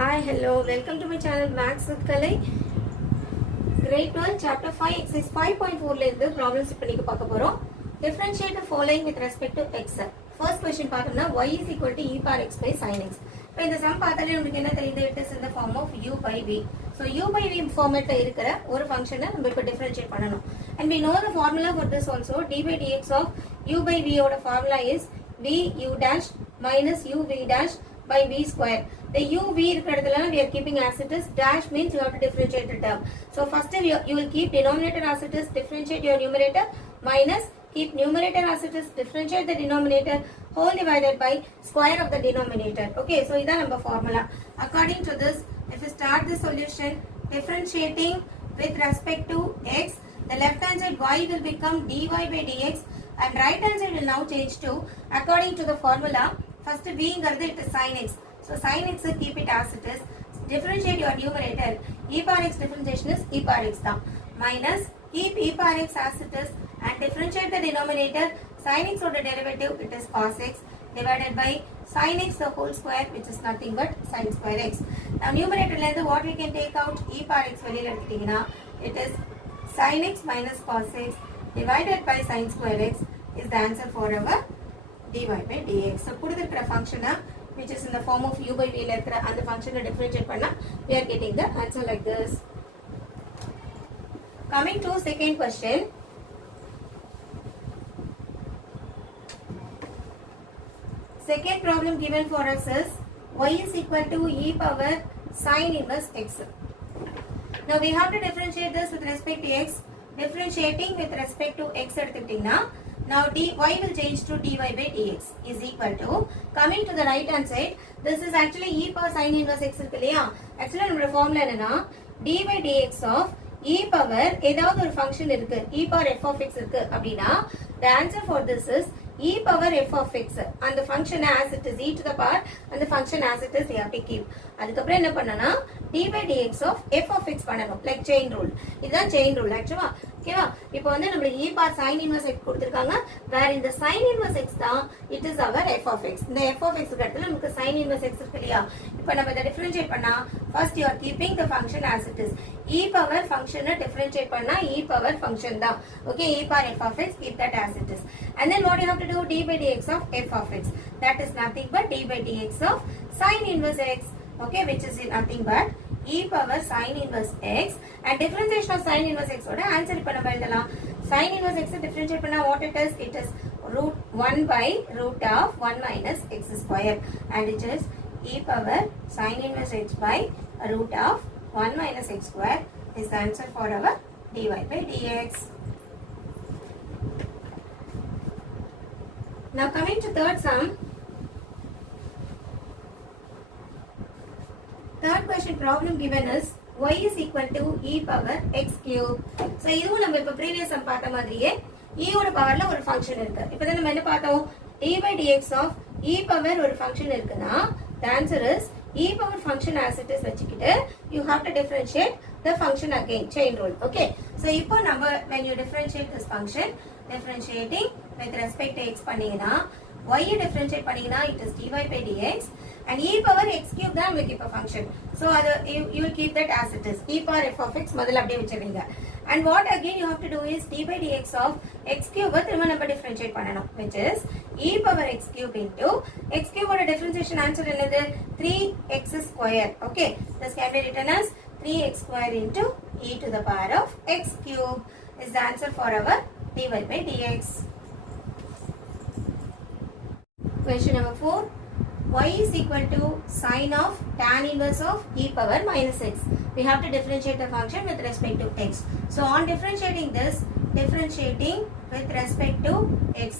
Hi, hello, welcome to my channel Max with Kalai. Grade 12 chapter 5 exercise 5.4 ல இருந்து problems இப்ப நீங்க பார்க்க போறோம். Differentiate the following with respect to x. First question பார்த்தோம்னா y is equal to e power x by sin x. இப்போ இந்த sum பார்த்தாலே உங்களுக்கு என்ன தெரியுது? It is in the form of u by v. So u by v formatல இருக்கிற ஒரு ஃபங்க்ஷனை நம்ம இப்ப differentiate பண்ணனும். And we know the formula for this also. d by dx of u by v ஓட formula is v u dash minus u v dash by v square. The u v we are keeping as it is. Dash means you have to differentiate the term. So first you will keep denominator as it is, differentiate your numerator, minus keep numerator as it is, differentiate the denominator, whole divided by square of the denominator. Okay, so this is our formula. According to this, if you start the solution differentiating with respect to x, the left hand side y will become dy by dx and right hand side will now change to, according to the formula, first v it is sin x. So sin x keep it as it is. Differentiate your numerator. E power x differentiation is e power x down. Minus keep e power x as it is and differentiate the denominator. Sin x or the derivative it is cos x divided by sin x the whole square which is nothing but sin square x. Now numerator length what we can take out? E power x it is sin x minus cos x divided by sin square x is the answer for our dy by dx. So put the function which is in the form of u by v and the function differentiate panna, we are getting the answer like this. Coming to second question. Second problem given for us is y is equal to e power sin inverse x. Now we have to differentiate this with respect to x. Differentiating with respect to x now y will change to dy by dx is equal to, coming to the right hand side, this is actually e power sin inverse x actually our formula enna dy by dx of e power ஏதாவது ஒரு function இருக்கு e power f of x இருக்கு அப்படினா the answer for this is e power f of x and the function as it is e to the power and the function as it is we have to keep. அதுக்கு அப்புறம் என்ன பண்ணனும்னா d by dx of f of x பண்ணனும் like chain rule. இதுதான் chain rule actually. ஓகேவா? இப்போ வந்து நம்ம e power sin inverse x கொடுத்திருக்காங்க. where in the sin inverse x தான் it is our f of x. இந்த f of x க்கு அடுத்து நமக்கு sin inverse x இருக்கு இல்லையா? இப்போ நம்ம இத டிஃபரன்ஷியேட் பண்ணா first you are keeping the function as it is. e power function differentiate பண்ணா e power function தான். Okay, e power f of x keep that as it is. And then what you have to do? d by dx of f of x. That is nothing but d by dx of sin inverse x. Okay, which is nothing but e power sin inverse x and differentiation of sin inverse x oda answer ipa நம்ம எழுதலாம். sin inverse x differentiate பண்ணா what it is root 1 by root of 1 minus x square and it is e power sin inverse x by root of 1 minus x square is the answer for our dy by dx. Now coming to third sum. Third question problem given is y is equal to e power x cube. So இதுவும் நம்ம இப்ப previous sum பார்த்த மாதிரியே e ஓட பவர்ல ஒரு function இருக்கு. இப்போ தான் நம்ம என்ன பார்த்தோம்? d by dx of e power ஒரு ஃபங்க்ஷன் இருக்குனா the answer is e power function as it is வச்சிக்கிட்டு you have to differentiate the function again, chain rule. Okay, so இப்போ நம்ம when you differentiate this function, differentiating with respect to x பண்ணீங்கன்னா y differentiate பண்ணீங்கன்னா it is dy by dx and e power x cube தான் உங்களுக்கு இப்ப function. So you will keep that as it is. e power f of x முதல்ல அப்படியே வச்சிருங்க. And what again you have to do is d by dx of x cube திரும்ப நம்ம differentiate பண்ணனும் which is e power x cube into x cube ஓட differentiation answer என்னது? 3x square. Okay, this can be written as 3x square into e to the power of x cube is the answer for our dy by dx. Question number 4. Y is equal to sin of tan inverse of e power minus x. We have to differentiate the function with respect to x. So on differentiating this, differentiating with respect to x,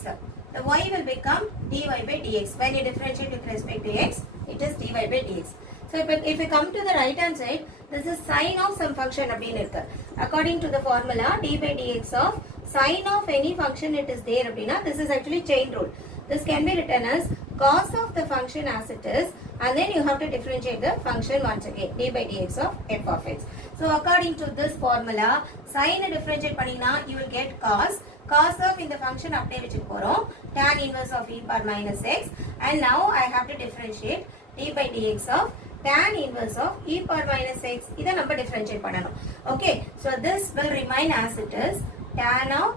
the y will become dy by dx. When you differentiate with respect to x, it is dy by dx. So if we come to the right hand side, this is sin of some function அப்படின்னு இருக்கு. According to the formula, d by dx of sin of any function it is there அப்படின்னா, this is actually chain rule. This can be written as cos of the function as it is and then you have to differentiate the function once again d by dx of f of x. So according to this formula, sin differentiate பண்ணீங்கன்னா you will get cos of in the function அப்படியே வச்சுக்க போறோம் tan inverse of e power minus x and now I have to differentiate d by dx of tan inverse of e power minus x. இதை நம்ம differentiate பண்ணணும். Okay, so this will remain as it is. Tan of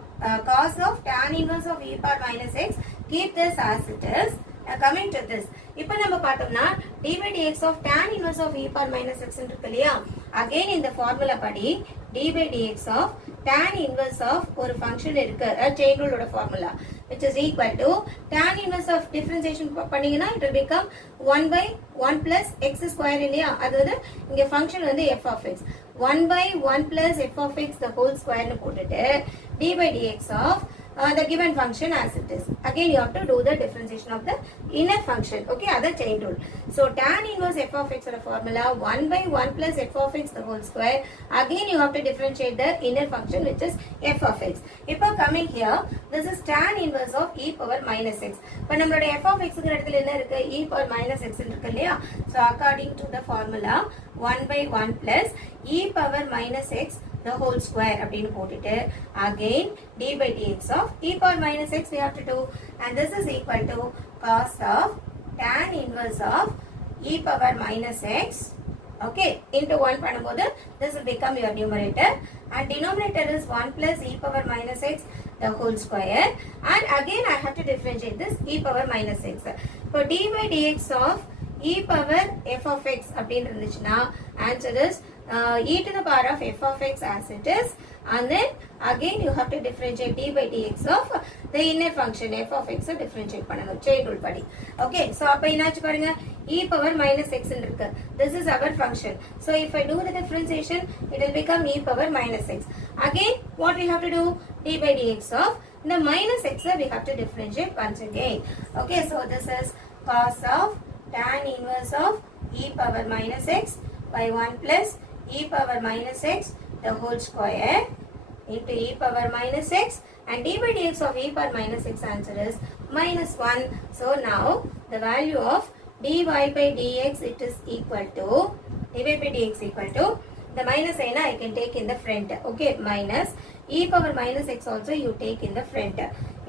cos of tan inverse of e power minus x. Keep this as it is. Coming to this, இப்போ நம்ம பார்த்தோம்னா d by dx of tan inverse of e power minus x இருக்கு இல்லையா, again இந்த formula படி d by dx of tan inverse of ஒரு function இருக்கு, chain rule ஓட formula, which is equal to tan inverse of differentiation பண்ணீங்கன்னா it will become 1 by 1 plus x square இல்லையா, அதாவது இங்க ஃபங்க்ஷன் வந்து f of x 1 by 1 plus f of x the whole square னு போட்டுட்டு d by dx of the given function as it is. Again you have to do the differentiation of the inner function. Okay, other chain rule. So tan inverse f of x or formula 1 by 1 plus f of x the whole square. Again you have to differentiate the inner function which is f of x. இப்போ coming here, this is tan inverse of e power minus x. இப்போ நம்மளுடைய f of x ங்கிற இடத்துல என்ன இருக்கு, e power minus x இருக்கு இல்லையா. So according to the formula 1 by 1 plus e power minus x the whole square அப்படின்னு போட்டுட்டு again d by dx of e power minus x we have to do, and this is equal to cos of tan inverse of e power minus x, okay, into 1 பண்ணும்போது this will become your numerator and denominator is 1 plus e power minus x the whole square, and again I have to differentiate this e power minus x. So d by dx of e power f of x அப்படின்னு இருந்துச்சுன்னா answer is e to the power of f of x as it is, and then again you have to differentiate d by dx of the inner function f of x differentiate பண்ணனும் chain rule படி. Okay, so அப்ப என்னாச்சு பாருங்க, e power minus x ன்னு இருக்கு, this is our function, so if I do the differentiation it will become e power minus x. Again what we have to do, d by dx of the minus x we have to differentiate once again. Okay, so this is cos of tan inverse of e power minus x by 1 plus e power minus x the whole square into e power minus x, and d by dx of e power minus x answer is minus 1. So now the value of dy by dx it is equal to dy by dx equal to the minus sign I can take in the front. Okay, minus e power minus x also you take in the front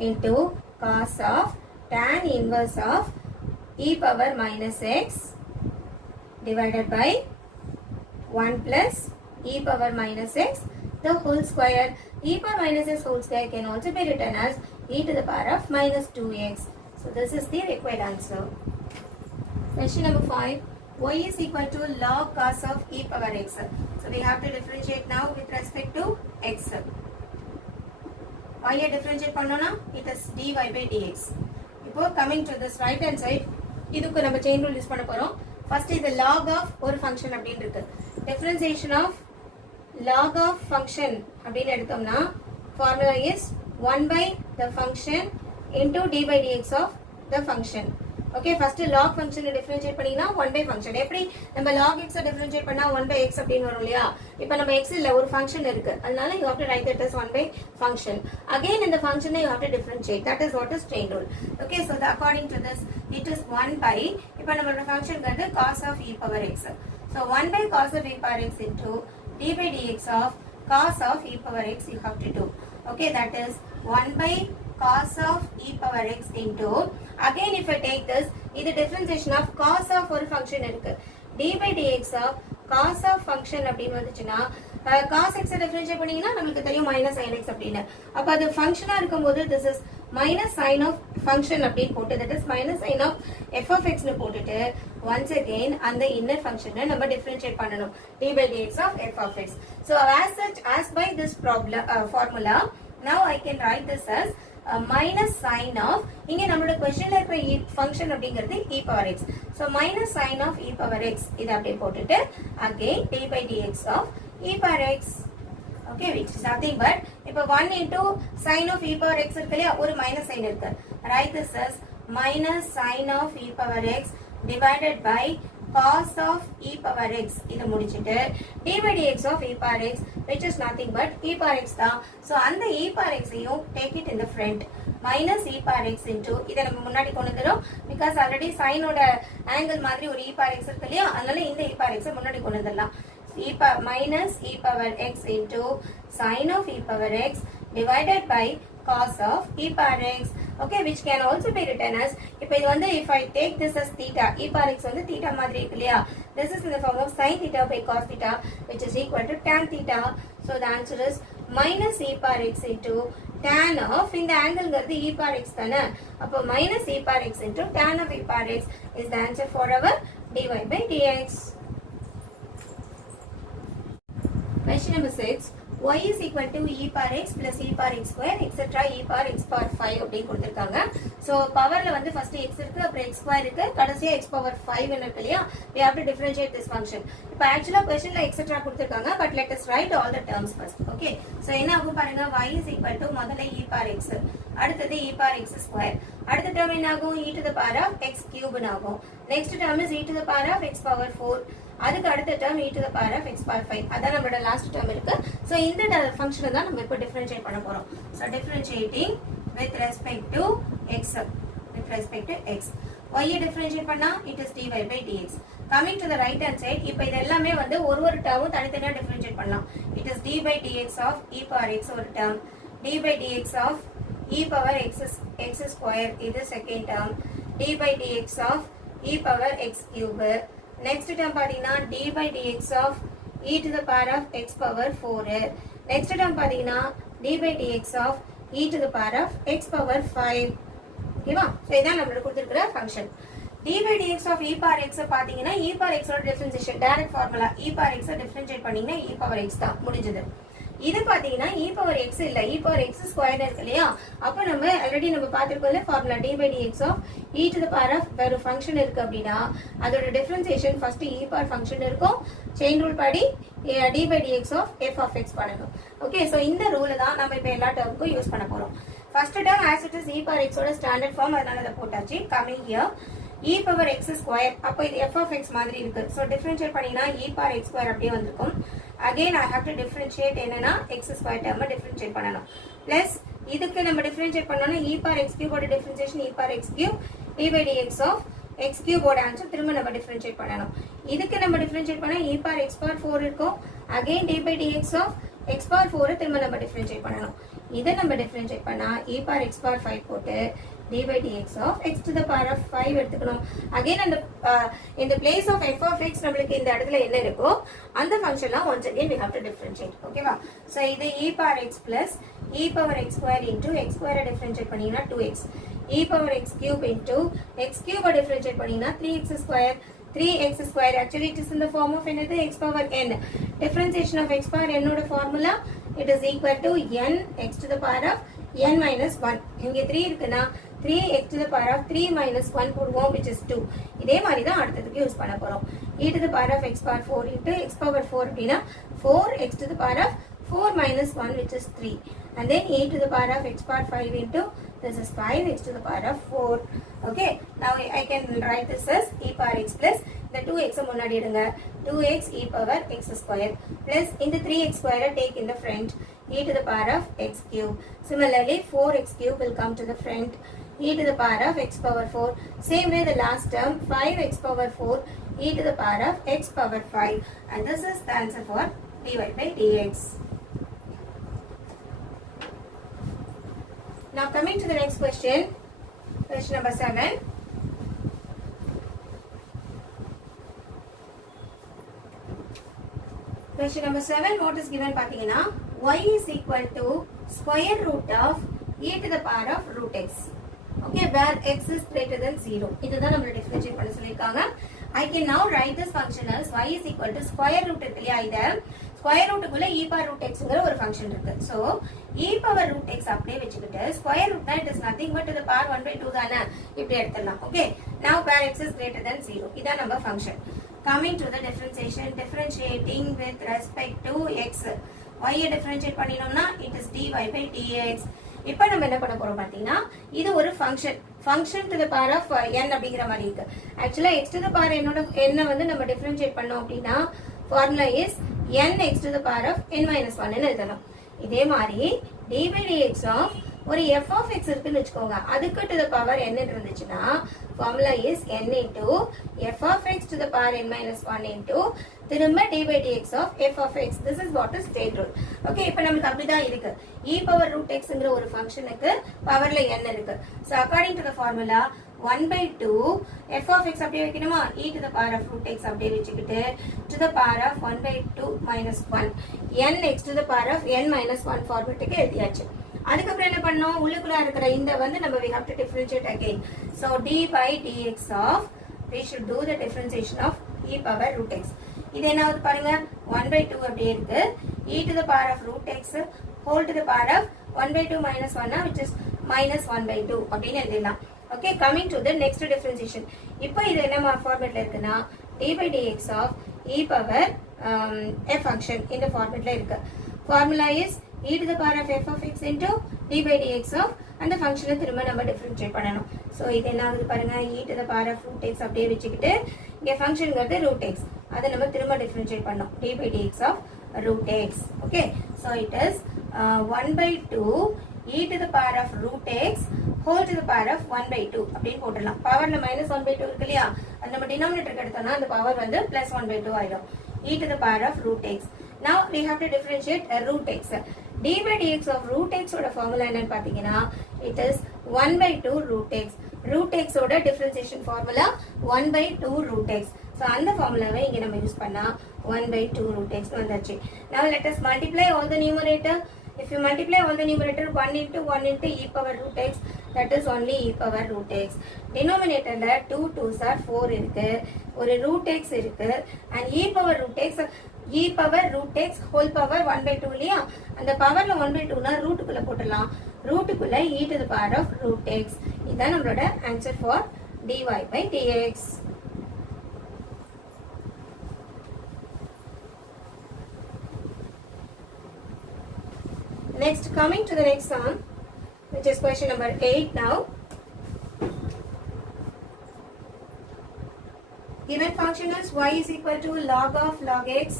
into cos of tan inverse of e power minus x divided by 1 plus e power minus x the whole square. E power minus x whole square can also be written as e to the power of minus 2x. So this is the required answer. Question number 5. Y is equal to log cos of e power x. So we have to differentiate now with respect to x. Y differentiate பண்ணோம்னா it is dy by dx. இப்போ coming to this right hand side, இதுக்கு நம்ம chain rule use பண்ண போறோம். First is the log of ஒரு function அப்படினு இருக்கு. Differentiation of log of function அப்படின்னு எடுத்தோம்னா formula is 1 by the function into d by dx of the function. Okay, first log function differentiate பண்ணீங்கன்னா 1 by function. எப்படி நம்ம log x differentiate பண்ணா 1 by x அப்படின்னு வரும் இல்லையா, இப்போ நம்ம x இல்ல ஒரு function இருக்கு, அதனால you have to write that as 1 by function. Again in the function you have to differentiate, that is what is chain rule. Okay, so according to this it is 1 by, இப்போ நம்மளோட function வந்து cos of e power x. So 1 by cos of e power x into d by dx of cos of e power x you have to do. Okay, that is 1 by cos of e power x into, again if I take this, இது differentiation of cos of ஒரு function இருக்கு, d by dx of cos of function அப்படின்னு வந்துச்சுன்னா cos x differentiate பண்ணீங்கன்னா நமக்கு தெரியும் minus sin x அப்படின்னு, அப்ப அது ஃபங்க்ஷனா இருக்கும்போது this is minus sin of function அப்படின்னு போட்டு, that is minus sin of f of x னு போட்டுட்டு once again அந்த inner function நம்ம differentiate பண்ணணும் d by dx of f of x. So as such, as by this problem formula, now I can write this as minus sin of, இங்க நம்மளோட questionல இருக்கிற function அப்படிங்கிறது e power x. So minus sin of e power x இத அப்படியே போட்டுட்டு again d by dx of e power x. Okay, which is nothing but இப்போ 1 into sin of e power x இருக்கு இல்லையா, ஒரு minus sign இருக்கு, write this as minus sin of e power x divided by cos of e power x. இத முடிச்சிட்டு d by dx of e power x which is nothing but e power x தான். So அந்த e power x ஐயும் take it in the front minus e power x into, இத நம்ம முன்னாடி கொண்டு வந்துரும் because already sin ஓட angle மாதிரி ஒரு e power x இருக்கு இல்லையா, அதனால இந்த e power x முன்னாடி கொண்டு வந்துடலாம். minus e power x into sin of e power x divided by cos of e power x. Okay, which can also be written as, இப்போ இது வந்து if I take this as theta, e power x வந்து theta மாதிரி இருக்கு இல்லையா, This is in the form of sin theta by cos theta, which is equal to tan theta. So the answer is minus e power x into tan of, in the angle gardi e power x thana, appo minus e power x into tan of e power x is the answer for our dy by dx. Question number 6. Y is equal to e power x plus e power x square etc. e power x power 5 அப்படின்னு கொடுத்திருக்காங்க. So பவர்ல வந்து first x இருக்கு, அப்புறம் x square இருக்கு, கடைசியா x power 5 ன்னு இருக்கு இல்லையா? We have to differentiate this function. இப்போ actually questionல etc. கொடுத்திருக்காங்க, but let us write all the terms first. Okay. So என்ன ஆகும் பாருங்க, y is equal to முதல்ல e power x, அடுத்தது e power x square, அடுத்த term என்ன ஆகும், e to the power of x cube ஆகும். Next term is e to the power of x power 4. அதுக்கு அடுத்த term e to the power of x power 5. அதான் நம்மளோட last term இருக்கு. So இந்த ஃபங்க்ஷனை தான் நம்ம இப்போ டிஃபரன்ஷியேட் பண்ண போறோம். So differentiating with respect to x, with respect to x. y differentiate பண்ணா it is dy by dx. Coming to the right hand side, இப்போ இது எல்லாமே வந்து ஒரு டேர்மும் தனித்தனியா டிஃபரன்ஷியேட் பண்ணலாம். It is d by dx of e power x ஒரு term, d by dx of e power x square இது second term, d by dx of e power x cube. Next term பாத்தீங்கன்னா d by dx of e to the power of x power 4. Next term பாத்தீங்கன்னா d by dx of e to the power of x power 5. ஓகேவா? So இதான் நம்மளுக்கு கொடுத்திருக்கிற function. d by dx of e power x பாத்தீங்கன்னா e power x ஓட differentiation direct formula, e power x differentiate பண்ணீங்கன்னா e power x தான் முடிஞ்சது. இது பாத்தீங்கன்னா e power x இல்ல, e power x ஸ்கொயர் இருக்கு இல்லையா? அப்ப நம்ம ஆல்ரெடி நம்ம பாத்திருக்கோம்ல formula d by dx of e to the power of வேற ஃபங்க்ஷன் இருக்கு அப்படினா அதோட differentiation first e power function இருக்கும், செயின் ரூல் படி d by dx of f of x பண்ணனும். ஓகே, சோ இந்த ரூலை தான் நம்ம இப்ப எல்லா டேர்முக்கும் யூஸ் பண்ண போறோம். First term as it is e power x ஓட ஸ்டாண்டர்ட் ஃபார்ம், அதனால அத போட்டாச்சு. Coming here e power x square, அப்ப இது f of x மாதிரி இருக்கு. சோ டிஃபரன்ஷியேட் பண்ணினா e power x square அப்படியே வந்திருக்கும். Again I have to differentiate என்னன்னா x square term differentiate பண்ணனும். plus இதுக்கு நம்ம differentiate பண்ணனும் e power x cube ஓட differentiation e power x cube d by dx of x cube ஓட ஆன்சர் திரும்ப நம்ம differentiate பண்ணனும். இதுக்கு நம்ம differentiate பண்ணா e power x power 4 இருக்கும். again d by dx of x power 4 திரும்ப நம்ம differentiate பண்ணனும். இத நம்ம differentiate பண்ணா e power x power 5 போட்டு d by dx of x to the power of 5 எடுத்துக்கணும். again அந்த in the place of f of x நமக்கு இந்த இடத்துல என்ன இருக்கோ அந்த ஃபங்க்ஷன்லாம் once again we have to differentiate. ஓகேவா? சோ இது e power x plus e power x square into x square differentiate பண்ணீனா 2x, e power x cube into x cube differentiate பண்ணீனா 3x square, 3x square actually it is in the form of another x power n. differentiation of x power n ஓட formula it is equal to n x to the power of n minus 1. இங்க 3 இருக்குனா 3x to the power of 3 minus 1 போடுவோம், which is 2. இதே மாதிரி தான் அடுத்ததுக்கு use பண்ண போறோம். e to the power of x power 4 into x power 4 அப்படினா 4x to the power of 4 minus 1, which is 3. and then e to the power of x power 5 into this is 5x to the power of 4. okay, now I can write this as e power x plus the 2x முன்னாடி எடுங்க, 2x e power x square plus இந்த 3x square take in the front, e to the power of x cube. Similarly 4x cube will come to the front, e to the power of x power 4. Same way the last term 5x power 4 e to the power of x power 5, and this is the answer for dy by dx. Now coming to the next question, question number 7. Question number 7, what is given பாத்தீங்கன்னா y is equal to square root of e to the power of root x. Okay, where x is greater than 0. இதுதான் நம்ம differentiate பண்ண சொல்லிருக்காங்க. I can now write this function as y is equal to square root இருக்கு இல்லையா, இத square ரூட்டுக்குள்ள e power root xங்கற ஒரு function இருக்கு. So e power root x அப்படியே வெச்சிட்டு square ரூட்னா it is nothing but to the power 1/2 தான, இப்படி எடுத்துடலாம். Okay, now where x is greater than 0, இதான் நம்ம function. Coming to the differentiation, differentiating with respect to x, y differentiate பண்ணினோம்னா it is dy by dx. இப்போ நம்ம என்ன பண்ண போறோம் பாத்தீங்கன்னா இது ஒரு function to the power of n அப்படிங்கற மாதிரி இருக்கு. Actually x to the power n வந்து நம்ம டிஃபரன்ஷியேட் பண்ணோம் அப்படினா formula is n x to the power of n minus 1 ன்னு எழுதலாம். இதே மாதிரி d by dx of ஒரு f of x இருக்குன்னு வெச்சுக்கோங்க, அதுக்கு to the power n இருந்துச்சுனா formula is n into f of x to the power n minus 1 into திரும்ப d by dx of f of x. This is what is chain rule. Okay, இப்போ நமக்கு அப்படிதான் இருக்கு. e power root xங்கற ஒரு ஃபங்க்ஷனுக்கு பவர்ல n இருக்கு. So according to the formula 1 by 2 f of x அப்படியே வைக்கணுமா e to the power of root x அப்படியே வச்சுக்கிட்டு to the power of 1 by 2 minus 1 n x to the power of n minus 1 ஃபார்மேட்டுக்கு எழுதியாச்சு. அதுக்கப்புறம் என்ன பண்ணோம் உள்ளுக்குள்ள இருக்கிற இந்த வந்து நம்ம we have to differentiate again. So d by dx of we should do the differentiation of e power root x. இது என்ன ஆகுது பாருங்க 1 by 2 அப்படியே இருக்கு e to the power of root x whole to the power of 1 by 2 minus 1 which is minus 1 by 2 அப்படின்னு எழுதிடலாம். Okay, coming to the next differentiation. இப்போ இது என்ன ஃபார்மேட்ல இருக்குன்னா d by dx of e power f function இந்த ஃபார்மேட்ல இருக்கு. Formula is e to the power of f of x into d by dx of அந்த ஃபங்க்ஷனை திரும்ப நம்ம டிஃபரன்ஷியேட் பண்ணணும். ஸோ இது என்ன ஆகுது பாருங்க e to the power of root x அப்படியே வச்சுக்கிட்டு இங்கே ஃபங்க்ஷனுங்கிறது root x அதை நம்ம திரும்ப டிஃபரன்ஷியேட் பண்ணோம் d by dx of root x. Okay, so it is 1 by 2 e to the power of root x whole to the power of 1 by 2 அப்படின்னு போட்டுடலாம். பவர்ல minus 1 by 2 இருக்கு இல்லையா அது நம்ம டினாமினேட்டருக்கு எடுத்தோம்னா அந்த பவர் வந்து plus 1 by 2 ஆயிடும் e to the power of root x. Now we have to differentiate root x. d by dx of root x ஓட ஃபார்முலா என்னன்னு பாத்தீங்கன்னா it is 1 by 2 root x. root x ஓட differentiation formula 1 by 2 root x. So அந்த ஃபார்முலாவை இங்க நம்ம use பண்ணா 1 by 2 root x வந்தாச்சு. Now let us multiply all the numerator. If you multiply all the numerator 1 into 1 into e power root x, that is only e power root x. Denominatorல 2 2s are 4 இருக்கு, ஒரு root x இருக்கு, and e power root x whole power 1 by 2 இல்லையா அந்த பவர்ல 1 by 2 னா ரூட்டுக்குள்ள போட்டுடலாம். ரூட்டுக்குள்ள e to the power of root x. இதான் நம்மளோட answer for dy by dx. Next, coming to the next sum, which is question number 8 now. Given function is y is equal to log of log x,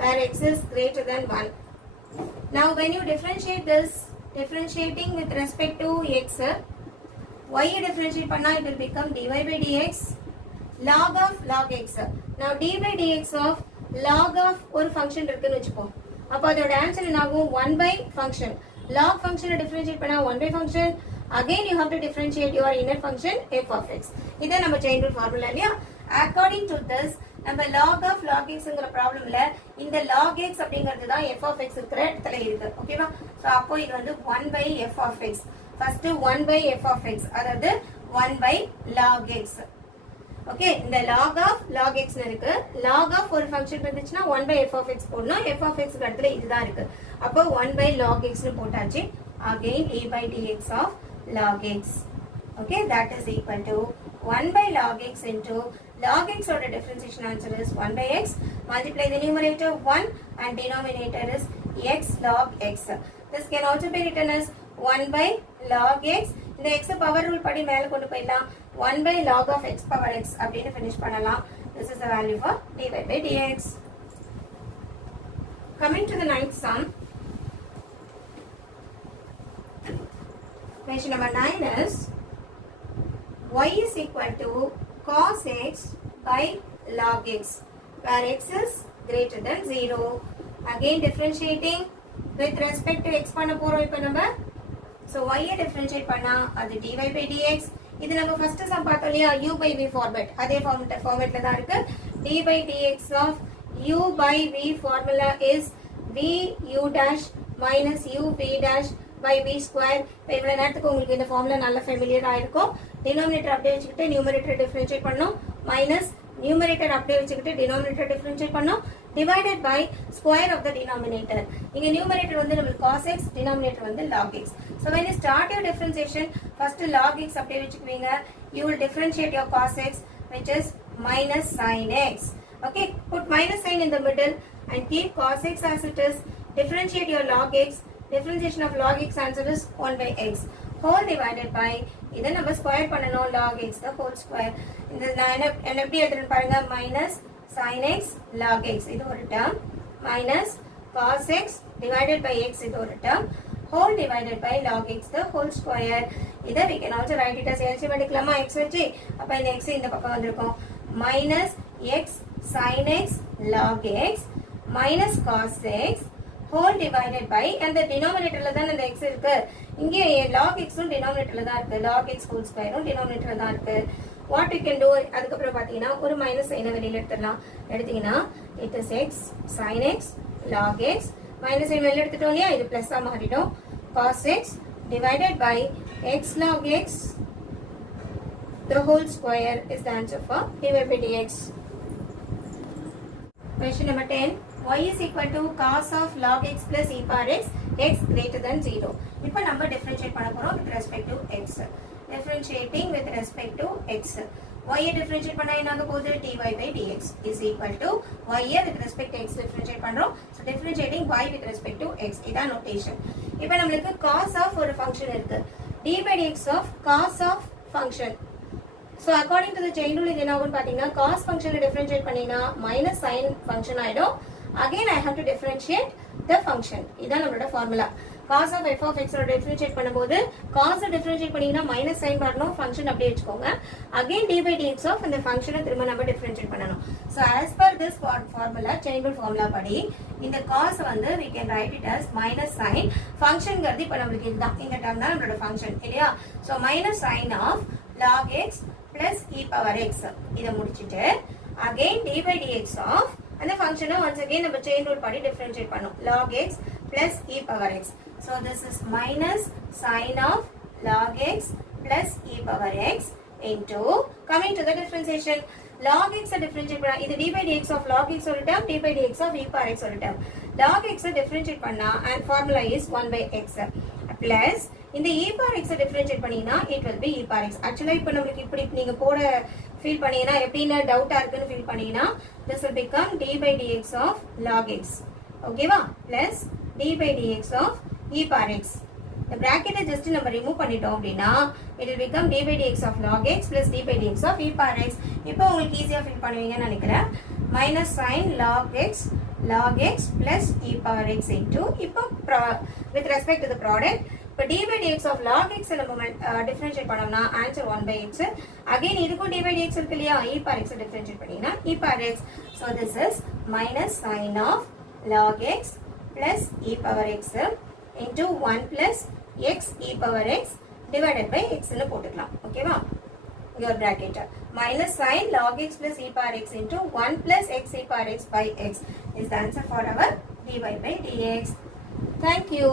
where x is greater than 1. Now, when you differentiate this, differentiating with respect to x, y differentiate panna, it will become dy by dx, log of log x. Now, d by dx of log of ஒரு function இருக்குன்னு வச்சுப்போம். அப்போ அதோட answer என்ன ஆகும் 1 by function. log function differentiate பண்ணா 1 by function. Again you have to differentiate your inner function f of x. இதை நம்ம chain rule formula இல்லையா. According to this நம்ம log of log xங்கிற ப்ராப்ளம்ல இந்த log x அப்படிங்கிறது தான் f of x இருக்கிற இடத்துல இருக்கு. ஓகேவா? ஸோ அப்போ இது வந்து 1 by f of x. First 1 by f of x அதாவது 1 by log x. ஓகே, இந்த log of log x இருக்கு. log of ஒரு ஃபங்க்ஷன் இருந்துச்சுன்னா 1 by f of x போடணும். f of x இடத்துல இதுதான் இருக்கு. அப்போ 1 by log x னு போட்டாச்சு. Again e by dx of log x. Okay, that is equal to 1 by log x into log x oda differentiation answer is 1 by x. Multiply the numerator 1 and denominator is x log x. This can also be written as 1 by log x. இந்த x power rule படி மேல கொண்டு போயிடலாம். 1 by log of x power x அப்படின்னு finish பண்ணலாம். This is the value for dy by dx. Coming to the ninth sum. Question number 9 is y is equal to cos x by log x, where x is greater than 0. Again differentiating with respect to x பண்ண போறோம் இப்ப நம்ம. So y differentiate பண்ணா அது dy by dx. இது நம்ம first sum பார்த்தோம் இல்லையா u by v format. அதே formatல தான் இருக்கு. d by dx of u by v formula is v u dash minus u v dash by v square. இப்போ இவ்வளவு நேரத்துக்கு உங்களுக்கு இந்த ஃபார்முலா நல்ல ஃபெமிலியர் ஆயிருக்கும். டினாமினேட்டர் அப்படியே வச்சுக்கிட்டு நியூமரேட்டர் டிஃபரன்ஷியேட் பண்ணோம். மைனஸ் நியூமரேட்டர் அப்படியே வச்சுக்கிட்டு டினாமினேட்டர் டிஃபரன்ஷியேட் பண்ணோம். Divided by square of the denominator. இங்க நியூமரேட்டர் வந்து நமக்கு cos x, டினாமினேட்டர் வந்து log x. So when you start your differentiation, first log x அப்படியே வச்சுக்குவீங்க. You will differentiate your cos x, which is minus sin x. Okay, put minus sign in the middle and keep cos x as it is. Differentiate your log x. Differentiation of log x answer is 1 by x whole divided by இதை நம்ம square பண்ணணும் log x the whole square. இந்த நான் எப்படி எழுதுறேன்னு பாருங்க minus sin x log x இது ஒரு term minus cos x divided by x இது ஒரு term whole divided by log x the whole square. இதை we can also write it as LCM எடுக்கலாமா x வச்சு. அப்ப இந்த x இந்த பக்கம் வந்திருக்கும் minus x sin x log x minus cos x whole divided by and the denominatorல தான் அந்த x இருக்கு. இங்கே log x உம் denominatorல தான் இருக்கு. log x whole square உம் denominatorல தான் இருக்கு. What you can do, அதுக்கப்புறம் பார்த்தீங்கன்னா ஒரு மைனஸ் சைனை வெளியில் எடுத்துடலாம். எடுத்தீங்கன்னா it is x sin x log x minus sine வெளியில் எடுத்துட்டோம் இல்லையா, இது பிளஸ்ஸா மாறிடும். cos x divided by x log x the whole square is the answer for dy by dx. Question number 10. Y is equal to cos of log x plus e power x, x greater than 0. இப்போ நம்ம differentiate பண்ண போறோம் with respect to x. Differentiating with respect to x. Y differentiate பண்ணா என்ன ஆக போகுது, dy by dx is equal to y with respect to x differentiate பண்றோம். So differentiating y with respect to x. இதான் notation. இப்போ நம்மளுக்கு cos of ஒரு function இருக்கு. d by dx of cos of function. So according to the chain rule, இது என்ன ஆகும்னு பாத்தீங்கன்னா cos function differentiate பண்ணீங்கன்னா minus sin function ஆயிடும். Again I have to differentiate the function. இதான் நம்மளோட formula. cos of f of x ஓட differentiate பண்ணும்போது cos differentiate பண்ணீங்கன்னா minus sin வரணும், function அப்படியே வச்சுக்கோங்க. Again d by dx of இந்த function திரும்ப நம்ம differentiate பண்ணணும். So as per this formula, chain rule formula படி இந்த cos வந்து we can write it as minus sin. Functionங்கிறது இப்போ நம்மளுக்கு இதுதான், இந்த term தான் நம்மளோட function இல்லையா. So minus sin of log x plus e power x. இதை முடிச்சிட்டு again d by dx of அந்த ஃபங்க்ஷனை once again நம்ம chain rule படி differentiate பண்ணோம். log x plus e power x. So this is minus sin of log x plus e power x into, coming to the differentiation, log x differentiate பண்ணா இது d by dx of log x ஒரு term, d by dx of e power x ஒரு term. log x differentiate பண்ணா and formula is 1 by x plus இந்த e power x differentiate பண்ணீங்கன்னா it will be e power x. actually இப்போ நமக்கு இப்படி நீங்க போட ஃபீல் பண்ணீங்கன்னா எப்படின்னா டவுட்டா இருக்குன்னு ஃபீல் பண்ணீங்கன்னா this will become d by dx of log x, ஓகேவா, plus d by dx of e power x. இந்த பிராக்கெட்டை ஜஸ்ட் நம்ம ரிமூவ் பண்ணிட்டோம் அப்படின்னா it will become d by dx of log x plus d by dx of e power x. இப்போ உங்களுக்கு ஈஸியா feel பண்ணுவீங்கன்னு நினைக்கிறேன். minus sin log x plus e power x into, இப்போ with respect to the product, இப்போ d by dx of log x நம்ம differentiate பண்ணோம்னா answer 1 by x. again இதுக்கும் d by dx இருக்கு இல்லையா, e power x differentiate பண்ணீங்கன்னா e power x. so this is minus sin of log x plus e power x into 1 plus x e power x divided by x ன்னு போட்டுக்கலாம், ஓகேவா. your bracket minus sin log x plus e power x into 1 plus x e power x by x is the answer for our dy by dx. Thank you.